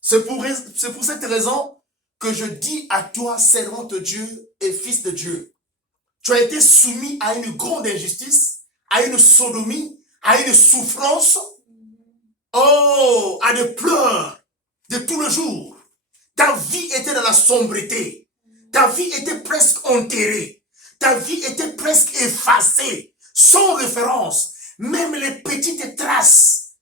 C'est pour cette raison que je dis à toi, servant de Dieu et fils de Dieu, tu as été soumis à une grande injustice, à une sodomie, à une souffrance, oh, à des pleurs de tout le jour. Ta vie était dans la sombreté. Ta vie était presque enterrée. Ta vie était presque effacée, sans référence. Même les petites traces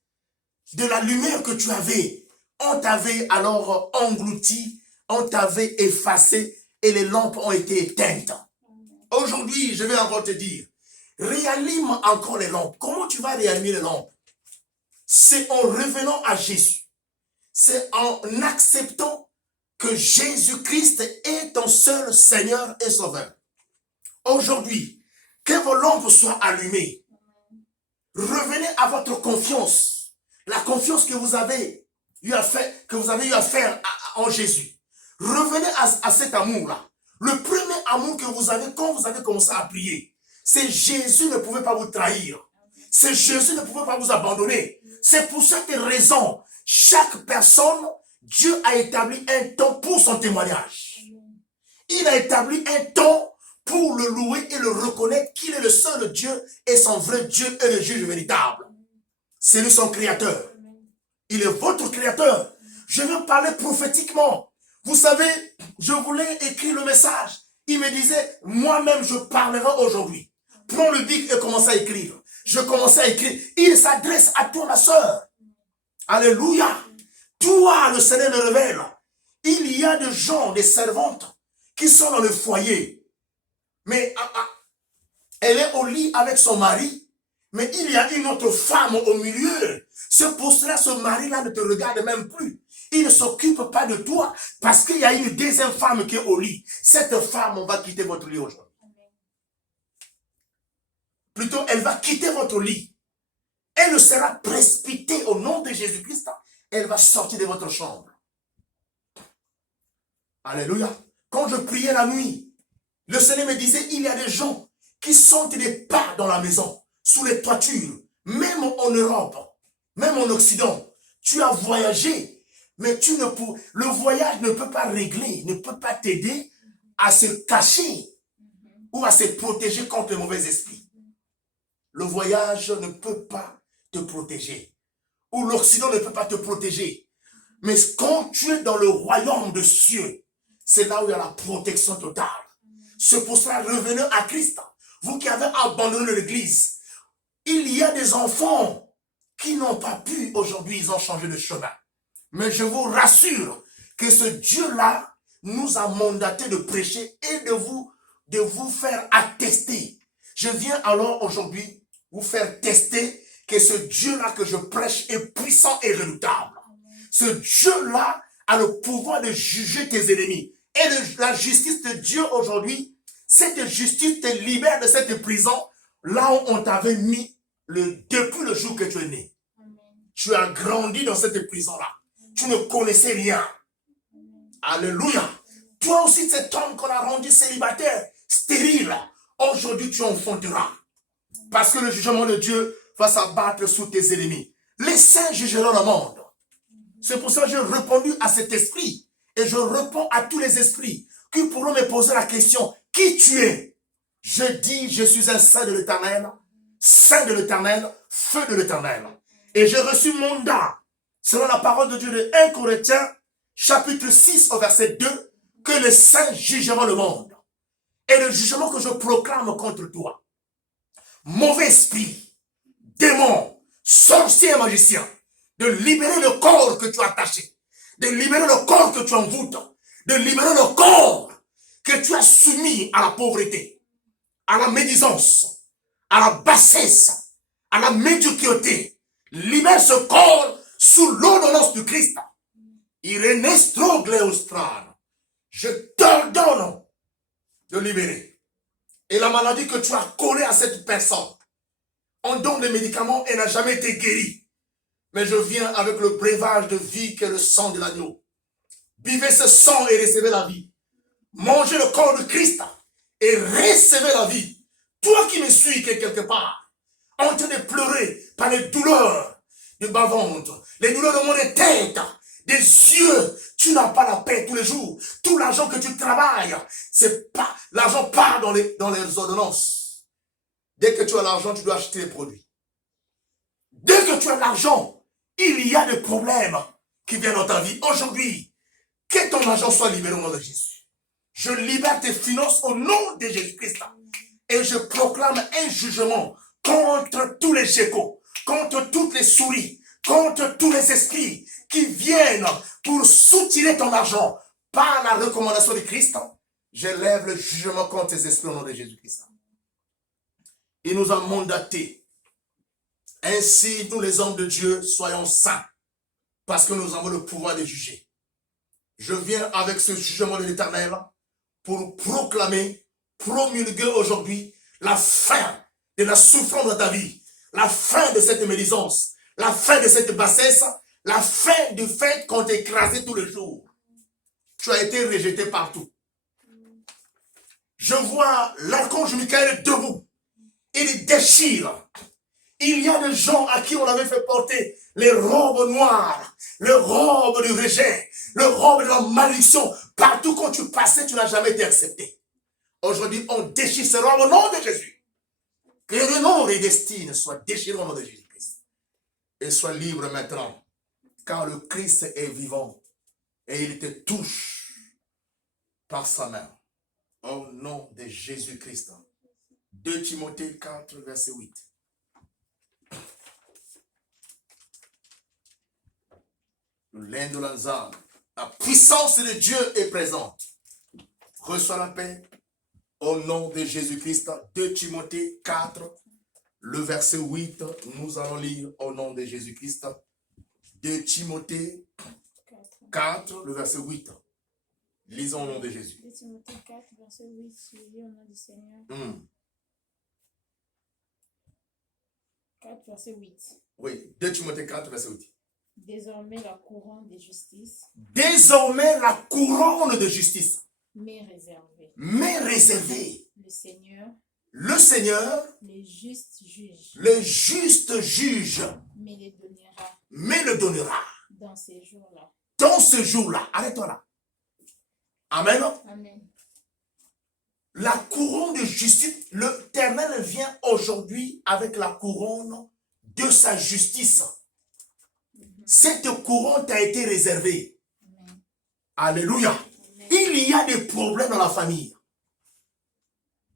de la lumière que tu avais, on t'avait alors englouti, on t'avait effacé et les lampes ont été éteintes. Aujourd'hui, je vais encore te dire, réallume encore les lampes. Comment tu vas réallumer les lampes? C'est en revenant à Jésus. C'est en acceptant que Jésus-Christ est ton seul Seigneur et Sauveur. Aujourd'hui, que vos lampes soient allumées. Revenez à votre confiance. La confiance que vous avez eu à faire en Jésus. Revenez à cet amour-là. Le premier amour que vous avez quand vous avez commencé à prier, c'est Jésus ne pouvait pas vous trahir. C'est Jésus ne pouvait pas vous abandonner. C'est pour cette raison, chaque personne, Dieu a établi un temps pour son témoignage. Il a établi un temps pour le louer et le reconnaître qu'il est le seul Dieu et son vrai Dieu est le juge véritable. C'est lui son créateur. Il est votre créateur. Je veux parler prophétiquement. Vous savez, je voulais écrire le message. Il me disait, moi-même je parlerai aujourd'hui. Prends le bic et commence à écrire. Je commençais à écrire. Il s'adresse à toi, ma soeur. Alléluia. Toi, le Seigneur le révèle. Il y a des gens, des servantes, qui sont dans le foyer. Mais elle est au lit avec son mari. Mais il y a une autre femme au milieu. C'est pour cela ce mari-là ne te regarde même plus. Il ne s'occupe pas de toi parce qu'il y a une deuxième femme qui est au lit. Cette femme, on va quitter votre lit aujourd'hui. Plutôt, elle va quitter votre lit. Elle sera précipitée au nom de Jésus-Christ. Elle va sortir de votre chambre. Alléluia. Quand je priais la nuit, le Seigneur me disait, il y a des gens qui sentent des pas dans la maison, sous les toitures, même en Europe, même en Occident. Tu as voyagé, mais le voyage ne peut pas régler, ne peut pas t'aider à se cacher ou à se protéger contre les mauvais esprits. Le voyage ne peut pas te protéger. Ou l'Occident ne peut pas te protéger. Mais quand tu es dans le royaume de cieux, c'est là où il y a la protection totale. C'est pour cela, revenez à Christ. Vous qui avez abandonné l'église, il y a des enfants qui n'ont pas pu aujourd'hui, ils ont changé de chemin. Mais je vous rassure que ce Dieu-là nous a mandaté de prêcher et de vous faire attester. Je viens alors aujourd'hui vous faire tester que ce Dieu-là que je prêche est puissant et redoutable. Ce Dieu-là a le pouvoir de juger tes ennemis. Et la justice de Dieu aujourd'hui, cette justice te libère de cette prison là où on t'avait mis depuis le jour que tu es né. Amen. Tu as grandi dans cette prison-là. Tu ne connaissais rien. Alléluia. Toi aussi, cet homme qu'on a rendu célibataire, stérile, aujourd'hui tu enfanteras. Parce que le jugement de Dieu va s'abattre sur tes ennemis. Les saints jugeront le monde. C'est pour ça que j'ai répondu à cet esprit. Et je réponds à tous les esprits qui pourront me poser la question, qui tu es? Je dis, je suis un saint de l'Éternel, saint de l'Éternel, feu de l'Éternel. Et j'ai reçu mon mandat, selon la parole de Dieu de 1 Corinthiens, chapitre 6 au verset 2, que les saints jugeront le monde. Et le jugement que je proclame contre toi, mauvais esprit, démon, sorcier et magicien, de libérer le corps que tu as attaché, de libérer le corps que tu envoûtes, de libérer le corps que tu as soumis à la pauvreté, à la médisance, à la bassesse, à la médiocrité. Libère ce corps sous l'ordonnance du Christ. Je t'ordonne de libérer. Et la maladie que tu as collée à cette personne, on donne des médicaments et n'a jamais été guéri. Mais je viens avec le breuvage de vie que le sang de l'agneau. Buvez ce sang et recevez la vie. Mangez le corps de Christ et recevez la vie. Toi qui me suis quelque part, en train de pleurer par les douleurs du bas-ventre, les douleurs de mon tête, des yeux, tu n'as pas la paix tous les jours. Tout l'argent que tu travailles, c'est pas l'argent part dans les ordonnances. Dès que tu as l'argent, tu dois acheter les produits. Dès que tu as l'argent, il y a des problèmes qui viennent dans ta vie. Aujourd'hui, que ton argent soit libéré au nom de Jésus. Je libère tes finances au nom de Jésus-Christ. Et je proclame un jugement contre tous les geckos, contre toutes les souris, contre tous les esprits qui viennent pour soutirer ton argent par la recommandation de Christ. Je lève le jugement contre ces esprits au nom de Jésus-Christ. Il nous a mandatés. Ainsi, nous les hommes de Dieu, soyons saints, parce que nous avons le pouvoir de juger. Je viens avec ce jugement de l'Éternel pour proclamer, promulguer aujourd'hui la fin de la souffrance de ta vie, la fin de cette médisance, la fin de cette bassesse, la fin du fait qu'on t'écrasait tous les jours. Tu as été rejeté partout. Je vois l'archange Michael debout. Il déchire. Il y a des gens à qui on avait fait porter les robes noires, les robes du rejet, les robes de la malédiction. Partout quand tu passais, tu n'as jamais été accepté. Aujourd'hui, on déchire ces robes au nom de Jésus. Que les noms et les destines soient déchirés au nom de Jésus-Christ. Et sois libre maintenant. Car le Christ est vivant. Et il te touche par sa main. Au nom de Jésus-Christ. 2 Timothée 4, verset 8. La puissance de Dieu est présente. Reçois la paix au nom de Jésus-Christ. 2 Timothée 4, le verset 8. Nous allons lire au nom de Jésus-Christ. 2 Timothée 4, le verset 8. Lisons au nom de Jésus. 2 Timothée 4, verset 8. Je lis au nom du Seigneur. 4, verset 8. Oui, 2 Timothée 4, verset 8. Désormais la couronne de justice. Désormais la couronne de justice. M'est réservée. M'est réservée. Le Seigneur. Le Seigneur. Le juste juge. Le juste juge. Me le donnera. Dans ces jours-là. Dans ce jour-là. Arrête-toi là. Amen. Amen. La couronne de justice, l'Éternel vient aujourd'hui avec la couronne de sa justice. Cette couronne t'a été réservée. Amen. Alléluia. Amen. Il y a des problèmes dans la famille.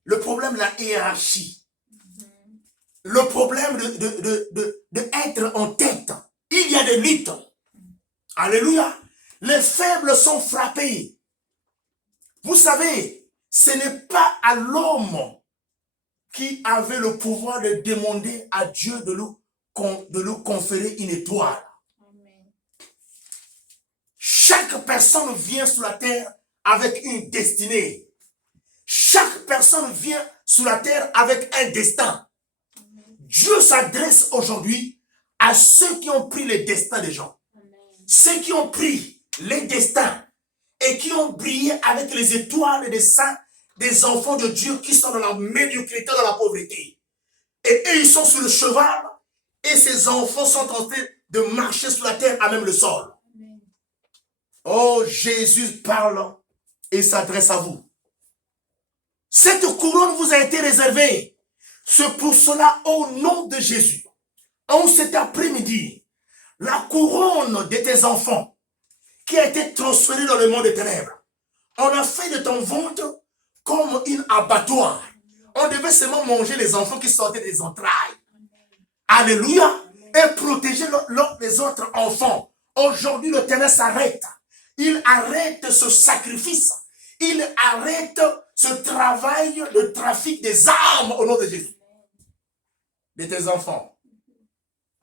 Le problème de la hiérarchie. Le problème de être en tête. Il y a des luttes. Alléluia. Les faibles sont frappés. Vous savez, ce n'est pas à l'homme qui avait le pouvoir de demander à Dieu de lui conférer une étoile. Amen. Chaque personne vient sur la terre avec une destinée. Chaque personne vient sur la terre avec un destin. Dieu s'adresse aujourd'hui à ceux qui ont pris les destins des gens. Amen. Ceux qui ont pris les destins et qui ont brillé avec les étoiles des saints, des enfants de Dieu qui sont dans la médiocrité, dans la pauvreté. Et eux, ils sont sur le cheval et ces enfants sont en train de marcher sur la terre à même le sol. Amen. Oh, Jésus parle et s'adresse à vous. Cette couronne vous a été réservée. C'est pour cela, au nom de Jésus, en cet après-midi, la couronne de tes enfants qui a été transférée dans le monde des ténèbres, on a fait de ton ventre comme une abattoir. On devait seulement manger les enfants qui sortaient des entrailles. Alléluia. Et protéger les autres enfants. Aujourd'hui, le Ténèbre s'arrête. Il arrête ce sacrifice. Il arrête ce travail, le trafic des armes au nom de Jésus. De tes enfants.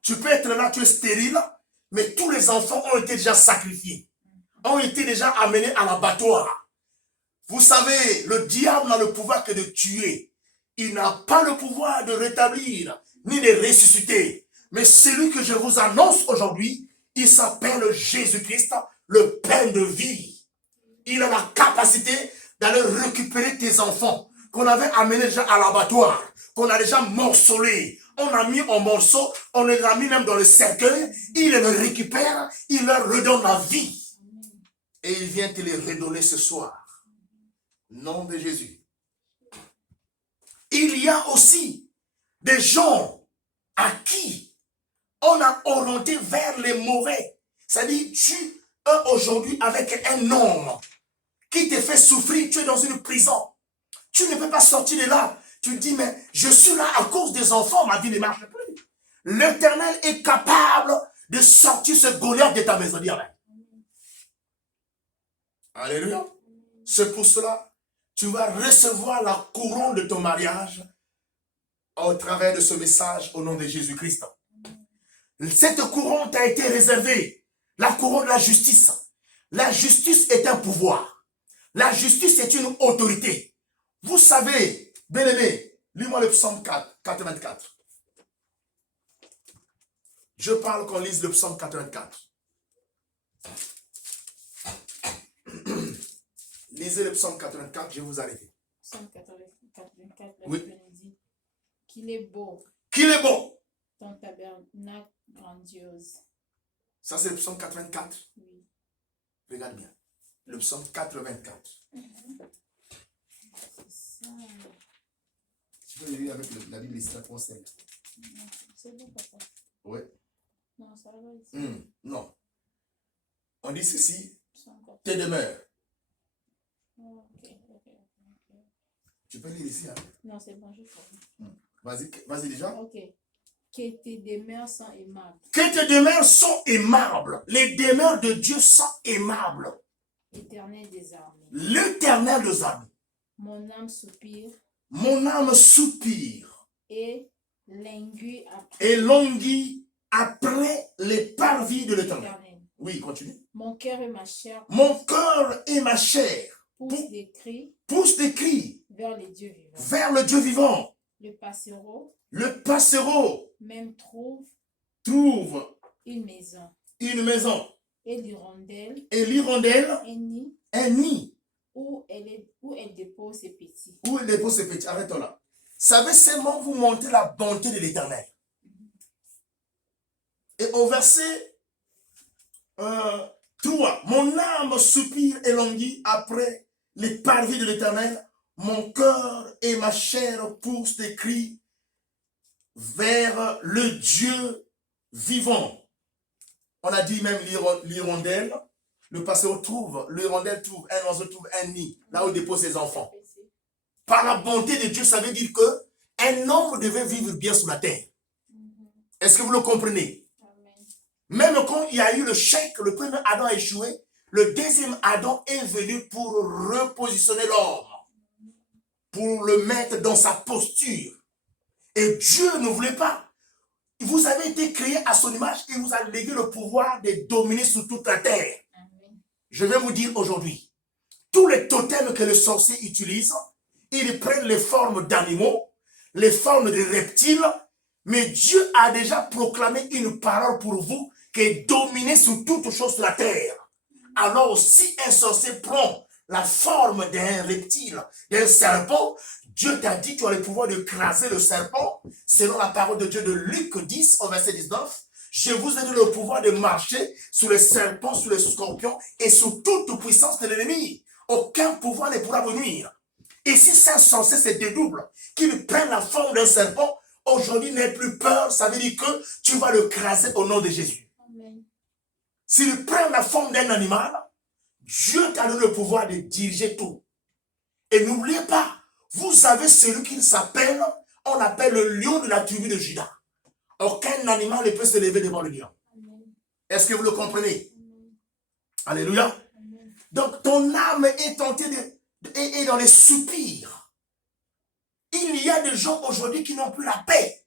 Tu peux être là, tu es stérile, mais tous les enfants ont été déjà sacrifiés. Ont été déjà amenés à l'abattoir. Vous savez, le diable n'a le pouvoir que de tuer. Il n'a pas le pouvoir de rétablir, ni de ressusciter. Mais celui que je vous annonce aujourd'hui, il s'appelle Jésus-Christ, le pain de vie. Il a la capacité d'aller récupérer tes enfants, qu'on avait amenés déjà à l'abattoir, qu'on a déjà morcelés. On a mis en morceaux, on les a mis même dans le cercueil, il les récupère, il leur redonne la vie. Et il vient te les redonner ce soir. Nom de Jésus. Il y a aussi des gens à qui on a orienté vers les mauvais. C'est-à-dire, tu es aujourd'hui avec un homme qui te fait souffrir, tu es dans une prison. Tu ne peux pas sortir de là. Tu dis, mais je suis là à cause des enfants, ma vie ne marche plus. L'Éternel est capable de sortir ce Goliath de ta maison. Dis amen. Alléluia. C'est pour cela, tu vas recevoir la couronne de ton mariage au travers de ce message au nom de Jésus-Christ. Cette couronne t'a été réservée. La couronne de la justice. La justice est un pouvoir. La justice est une autorité. Vous savez, bien-aimé, lis-moi le psaume 84. Je parle qu'on lise le psaume 84. Lisez le psaume 84, je vais vous arrêter. Psaume 84, la Oui. Bible nous dit qu'il est beau, Qu'il est bon. ton tabernacle grandiose. Ça, c'est le psaume 84. Oui. Regarde bien. Le psaume 84. C'est ça. Tu peux le lire avec la Bible ici, la conseille. Non, c'est bon, papa. Oui. Non, ça va ici. Non. On dit ceci, Psaume 84. tes demeures. Oh, ok. Tu peux lire ici. Hein? Non, c'est bon, je comprends. Vas-y déjà. Ok. Que tes demeures sont aimables. Que tes demeures sont aimables. Les demeures de Dieu sont aimables. Éternel des armées. L'Éternel des armées. Mon âme soupire Mon âme soupire et languit et languit après les parvis de l'Éternel. Éternel. Oui, continue. Mon cœur et ma chair Mon cœur et ma chair poussent des cris poussent des cris vers les dieux vivants. vers le Dieu vivant. Le passereau Le passereau même trouve trouve une maison. une maison Et l'hirondelle et l'hirondelle un nid un nid où elle dépose ses petits. où il dépose ses petits. Arrêtons là. Savez seulement vous montrer la bonté de l'Éternel. Et au verset 3, mon âme soupire et languit après les parvis de l'Éternel. Mon cœur et ma chair poussent des cris vers le Dieu vivant. On a dit même l'hirondelle. Le passereau trouve, l'hirondelle trouve, un oiseau trouve un nid, là où il dépose ses enfants. Par la bonté de Dieu, ça veut dire que un homme devait vivre bien sur la terre. Est-ce que vous le comprenez? Amen. Même quand il y a eu le chèque, le premier Adam a échoué, le deuxième Adam est venu pour repositionner l'homme, pour le mettre dans sa posture. Et Dieu ne voulait pas. Vous avez été créé à son image, il vous a légué le pouvoir de dominer sur toute la terre. Je vais vous dire aujourd'hui, tous les totems que les sorciers utilisent, ils prennent les formes d'animaux, les formes de reptiles, mais Dieu a déjà proclamé une parole pour vous qui est dominée sur toute chose sur la terre. Alors, si un sorcier prend la forme d'un reptile, d'un serpent, Dieu t'a dit que tu as le pouvoir de craser le serpent, selon la parole de Dieu de Luc 10, au verset 19. Je vous ai donné le pouvoir de marcher sur les serpents, sur les scorpions et sur toute puissance de l'ennemi. Aucun pouvoir ne pourra vous nuire. Et si c'est un sorcier se dédouble, qu'il prenne la forme d'un serpent, aujourd'hui n'aie plus peur, ça veut dire que tu vas le craser au nom de Jésus. S'il prend la forme d'un animal, Dieu t'a donné le pouvoir de diriger tout. Et n'oubliez pas, vous avez celui qui s'appelle, on appelle le lion de la tribu de Juda. Aucun animal ne peut se lever devant le lion. Est-ce que vous le comprenez? Alléluia. Donc ton âme est tentée est dans les soupirs. Il y a des gens aujourd'hui qui n'ont plus la paix.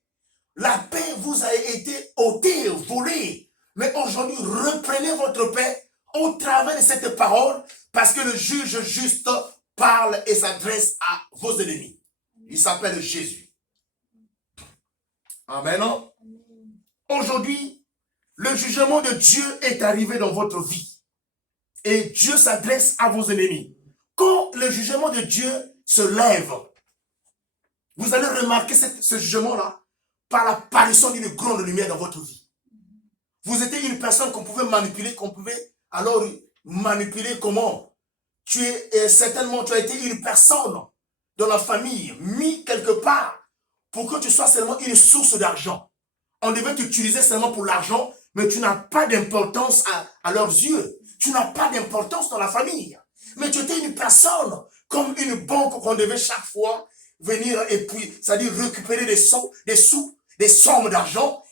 La paix vous a été ôtée, volée. Mais aujourd'hui, reprenez votre paix au travers de cette parole, parce que le juge juste parle et s'adresse à vos ennemis. Il s'appelle Jésus. Amen. Aujourd'hui, le jugement de Dieu est arrivé dans votre vie. Et Dieu s'adresse à vos ennemis. Quand le jugement de Dieu se lève, vous allez remarquer ce jugement-là par l'apparition d'une grande lumière dans votre vie. Vous étiez une personne qu'on pouvait manipuler, alors manipuler comment? Certainement, tu as été une personne dans la famille, mis quelque part pour que tu sois seulement une source d'argent. On devait t'utiliser seulement pour l'argent, mais tu n'as pas d'importance à leurs yeux. Tu n'as pas d'importance dans la famille. Mais tu étais une personne comme une banque qu'on devait chaque fois venir et puis, c'est-à-dire récupérer des sous, des sommes d'argent